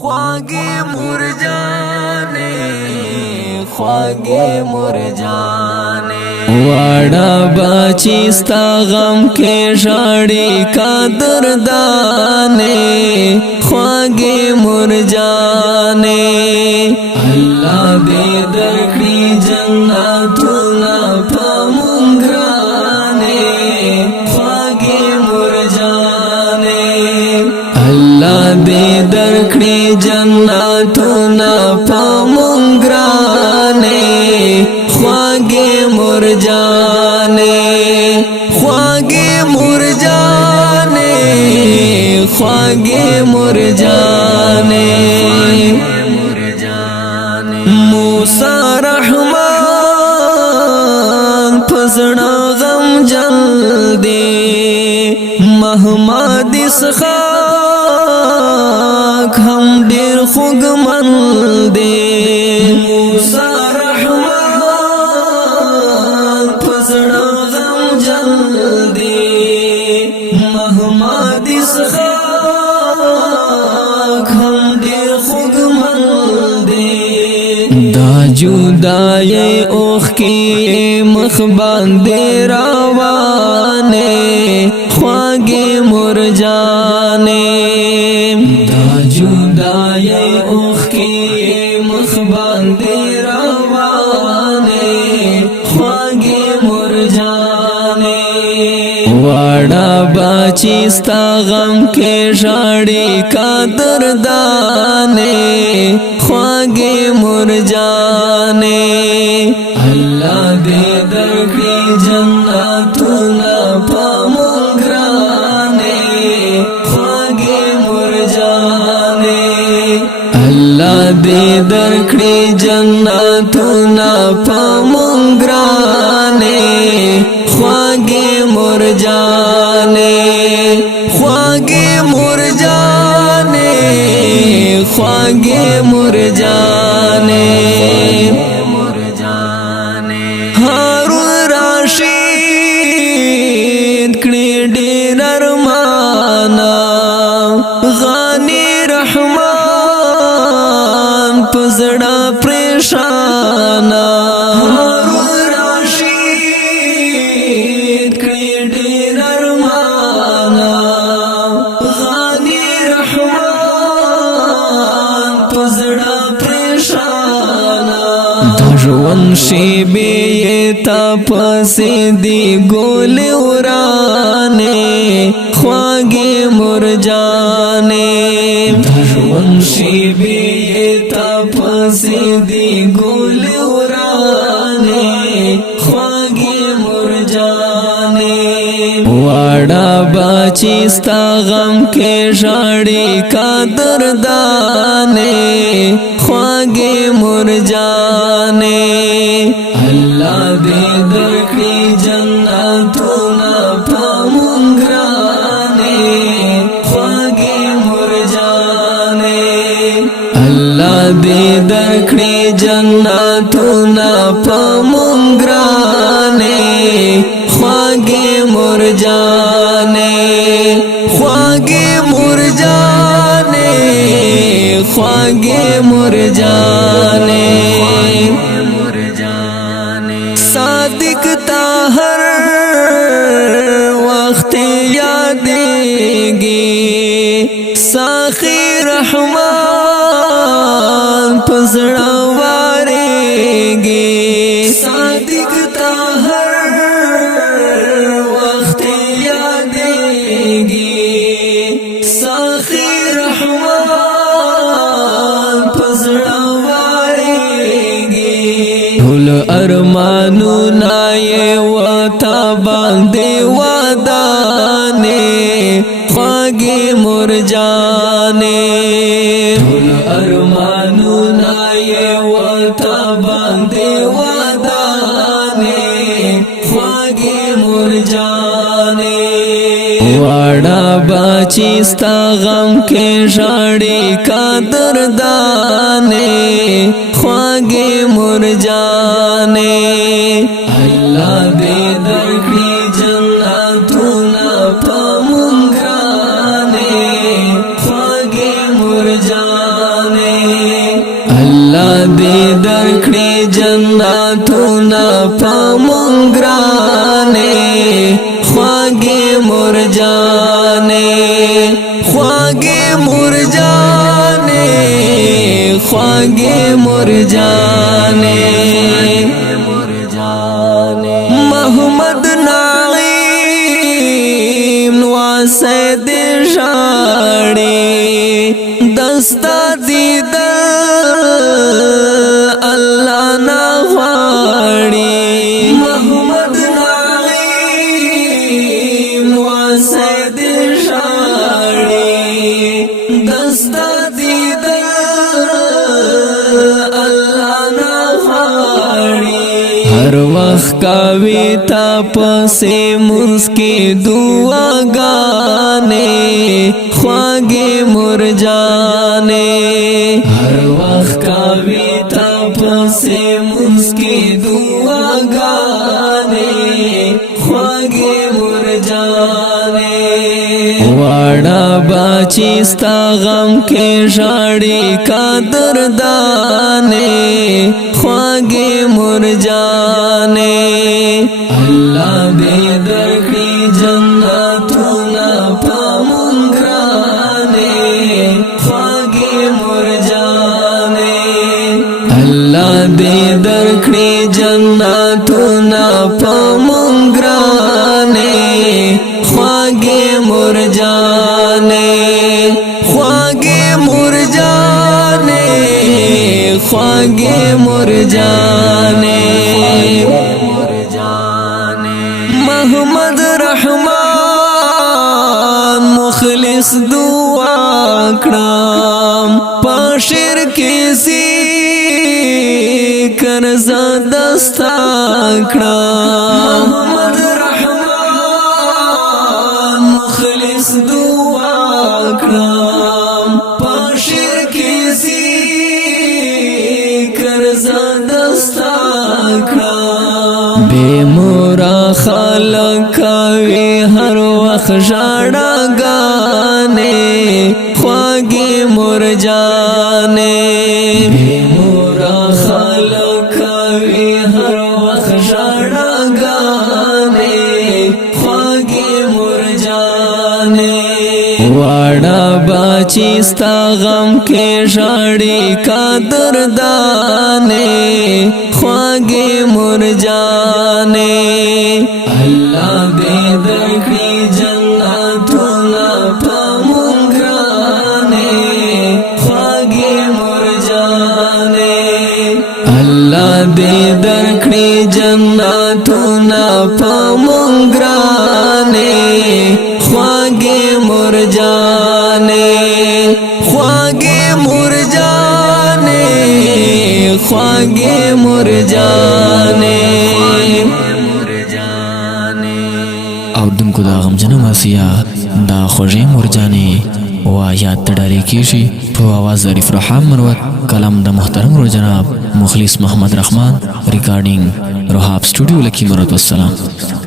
خواږه مرجانې خواږه مرجانې واړه بچی ستا غم کې ژاړي قدردانې خواږه مرجانې الله دې درکړي جنتونه په مونږ ګرانې خواږه مرجانې الله دې درکړي جنتونه په مونږ ګرانې خواږه مرجانې خواږه مرجانې خواږه مرجانې موسی رحمان پزړه غم جل دې محمد اسحاق هم ډېر خوږمن دې موسی رحمان پزړه غم جل دې محمد اسحاق هم ډېر خوږمن دې دا جدای اوخ کې مخ باندې روانې خواږه مرجانې دا جدای اوخ کې مخ باندې روانې خواږه مرجانې واړه بچی ستا غم کې ژاړي قدردانې خواږه مرجانې الله دې درکړي جنتونه په مونږ ګرانې خواږه مرجانې الله دې درکړي جنتونه په مونږ ګرانې خواږه مرجانې خواږه مرجانې خواږه مرجانې هارون راشد کړي ډېر ارمانا غني رحمان پزړه پریشانا هارون راشد کړي ډېر ارمانا غني رحمان پزړه پریشانا ژوند شیبې تا پسې دی ګل ورانې خواږه مرجانې ژوند شیبې تا پسې دی ګل ورانې خواږه مرجانې واړه بچی ستا غم کې ژاړي قدردانې خواږه مرجانې الله دې درکړي جنتونه په مونږ ګرانې خواږه مرجانې الله دې درکړي جنتونه په مونږ ګرانې خواږه مرجانې خواږه مرجانې خواږه مرجانې صادق تا هر وخت یادېږي ساخي رحمان پزړه وارېږي صادق تا هر وخت یادېږي ساخي رحمان پزړه وارېږي ټول ارمانونه یې وتا باندې ودانې خواږه مرجانې ټول ارمانونه یې وتا باندې ودانې خواږه مرجانې واړه بچی ستا غم کې ژاړي قدردانې خواږه مرجانې الله دې درکړي جنتونه په مونږ ګرانې خواږه مرجانې جنتنا پمنگرانے خواگی مرجانے خواگی مرجانے خواگی مرجانے محمد نعیم واسد شاڑی دستا دیدل اللہ نغواڑی محمد نعیم واسد شاڑی دستا دیدل اللہ نغواڑی ہر وقت کاوی تا پسے مسکی دعا گانے خواگی مرجانے ہر وقت کاوی تا پسے مسکی دعا گانے خواگی مرجانے واڑا باچی ستا غم کے شاڑی کا دردانے خواگی مرجانے اللہ دے درکڑی جنتنا پمنگرانے خواگی مرجانے اللہ دے درکڑی جنتنا پمنگرانے خواگی مرجانے خواگی مرجانے خواگی مرجانے محمد رحمان مخلص دعا کرام پاشر کسی کرزا دستا کرام محمد رحمان مخلص دعا کرام پاشر کسی کرزا دستا کرام بے مورا خلق کوي هر وخت ژړا غانے خواگی مرجانے مورا خلق کوي هر وخت ژړا غانے خواگی مرجانے واڑا باچی ستا غم کے ژړی کا دردانے خواگی مرجانے اللہ دے درکڑی جنتنا پمنگرانے خواگی مرجانے اللہ دے درکڑی جنتنا پمنگرانے خواگی مرجانے خواگی مرجانے خواگی مرجانے اوردونکو دا غمجنه ماسیا دا خوږې مرجانې وایات تډارې کیږي په आवाज ظریف رحام مروت کلام د محترم رو جناب مخلص محمد رحمان ریکارډینګ روحاب سټوډیو لکی مروت والسلام